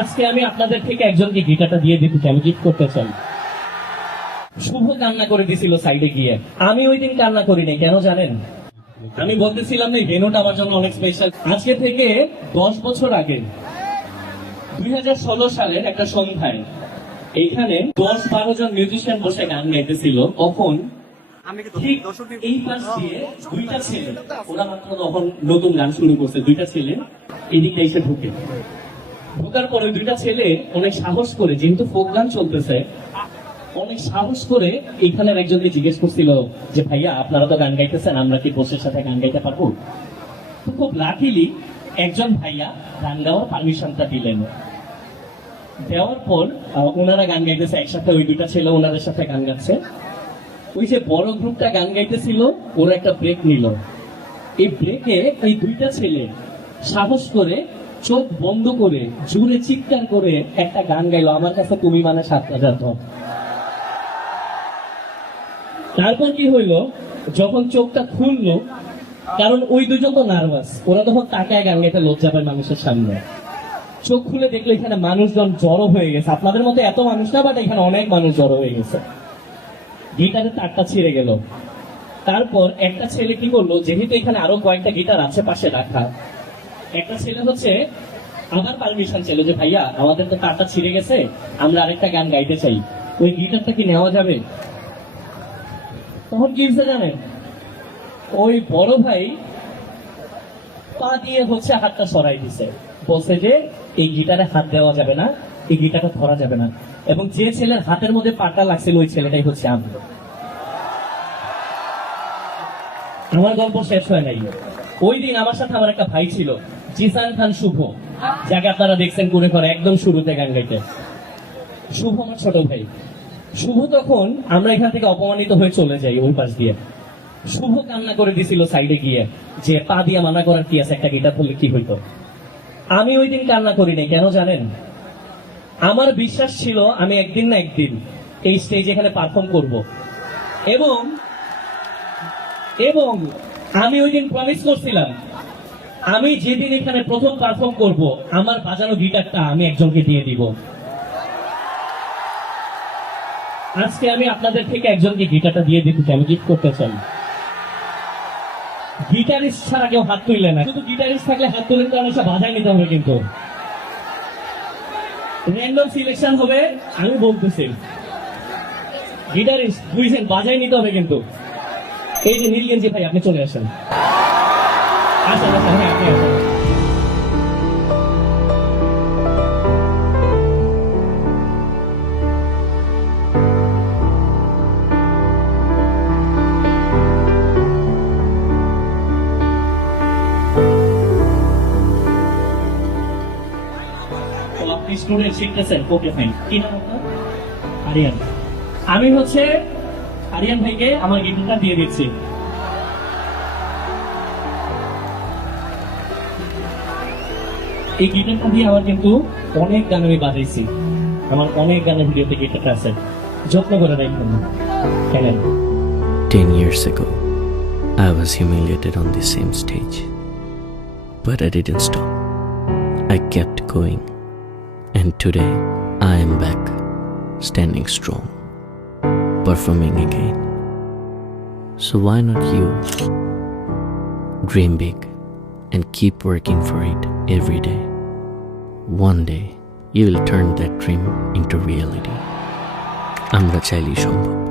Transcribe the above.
আজকে আমি আপনাদের থেকে একজনকে গিটারটা দিয়ে দিতে চাই, আমি গিফট করতে চাই। শুভ কান্না করে দিছিল সাইডে গিয়ে, আমি ওই দিন কান্না করি নাই, কেন জানেন? আমি বলতেছিলাম না, ভেনুটা আমার জন্য অনেক স্পেশাল। আজকে থেকে 10 বছর আগে 2016 সালের একটা সন্ধ্যায় এইখানে 10-12 জন মিউজিশিয়ান বসে গান গাইতেছিল। তখন ঠিক এই পাশ দিয়ে দুইটা ছেলে, ওরা মাত্র তখন নতুন গান শুরু করছে, দুইটা ছেলে এদিকে এসে ঢোকার পরে দুইটা ছেলে অনেক সাহস করে, যেহেতু ফোক গান চলতেছে, অনেক সাহস করে এইখানের একজনকে জিজ্ঞেস করছিল যে ভাইয়া আপনারা তো গান গাইতেছেন, আমরা কি বসের সাথে গান গাইতে পারবো? তো খুব লাকিলি একজন ভাইয়া গান গাওয়ার পারমিশনটা দিলেন। দেওয়ার পর ওনারা গান গাইতেছে একসাথে, ওই দুইটা ছেলে ওনাদের সাথে গান গাচ্ছে। ওই যে বড় গ্রুপটা গান গাইতেছিল, ওরা একটা ব্রেক নিল। এই ব্রেকে এই দুইটা ছেলে সাহস করে চোখ বন্ধ করে জোরে চিৎকার করে একটা গান গাইলো, আমার কাছে তুমি মানে 7,000 ধর। তারপর কি হইলো, যখন চোখটা খুললো, কারণ ওই দুজন তো নার্ভাস, ওরা তখন তাকায় গান গাইতে লজ্জা পায় মানুষের সামনে। চোখ খুলে দেখলো এখানে মানুষজন জড়ো হয়ে গেছে, আপনাদের মধ্যে এত মানুষ না, বাট এখানে অনেক মানুষ জড়ো হয়ে গেছে। গিটারের তারটা ছিঁড়ে গেল। তারপর একটা ছেলে কি করলো, যেহেতু এখানে আরো কয়েকটা গিটার আছে পাশে রাখা, একটা ছেলে হচ্ছে আবার পারমিশন ছিল যে ভাইয়া আমাদের তো তারটা ছিঁড়ে গেছে, আমরা আরেকটা গান গাইতে চাই, ওই গিটারটা কি নেওয়া যাবে? তখন কি হয়েছে জানেন, ওই বড় ভাই পা দিয়ে হচ্ছে হাতটা সরাই দিছে, বলছে যে এই গিটারে হাত দেওয়া যাবে না, এই গিটারটা ধরা যাবে না। এবং যে ছেলের হাতের মধ্যে পাটা লাগছিল ওই ছেলেটাই হচ্ছে আমি। আমার গল্প শেষ হয় নাই। ওই দিন আমার সাথে আমার একটা ভাই ছিল, জিসান খান শুভ, যাকে আপনারা দেখছেন করে করে একদম শুরুতে গান গাইতে। শুভ আমার ছোট ভাই। শুভ তখন আমরা এখান থেকে অপমানিত হয়ে চলে যাই ওই পাশ দিয়ে। শুভ কান্না করে দিছিল সাইডে গিয়ে যে পা দিয়ে মানা করার কি আছে, একটা গিটার ধরলে কি হইতো। আমি ওই দিন কান্না করি নাই, কেন জানেন? আমার বিশ্বাস ছিল আমি একদিন না একদিন এই স্টেজে এখানে পারফর্ম করব, এবং এবং আমি ওই দিন প্রমিস করছিলাম আমি যেদিন এখানে প্রথম পারফর্ম করব, আমার বাজানো গিটারটা আমি একজনকে দিয়ে দিব। আজকে আমি আপনাদের থেকে একজনকে গিটারটা দিয়ে দিতে চাই, আমি গিফট করতে চাই। গিটারিস্ট ছাড়া কেউ হাত তুললে না, শুধু গিটারিস্ট থাকলে হাত তুলে তো অনেকটা বাজায় নিতে হবে, কিন্তু র্যান্ডম সিলেকশন হবে। আমি বলতেছি গিটারিস্ট বুঝছেন, বাজায় নিতে হবে কিন্তু। এই যে নীলগঞ্জি ভাই, আপনি চলে আসেন। আচ্ছা আচ্ছা, হ্যাঁ আপনি আসেন। আপনি স্টুডেন্ট শিখতেছেন, ওকে ফাইন। কি নাম আপনার? আরিয়ান। আমি হচ্ছে আরিয়ান ভাইকে আমার গিটারটা দিয়ে দিচ্ছি। এই গিটারটা দিয়ে আমার কিন্তু অনেক গান আমি বাজাইছি, আমার অনেক গানের ভিডিওতে গিটারটা আছে, যত্ন করে রাখবেন। কেন? 10 years ago, I was humiliated on the same stage. But I didn't stop. I kept going. And today, I am back, standing strong, performing again. So why not you? Dream big and keep working for it every day. One day, you will turn that dream into reality. আমরা চাইলেই সম্ভব।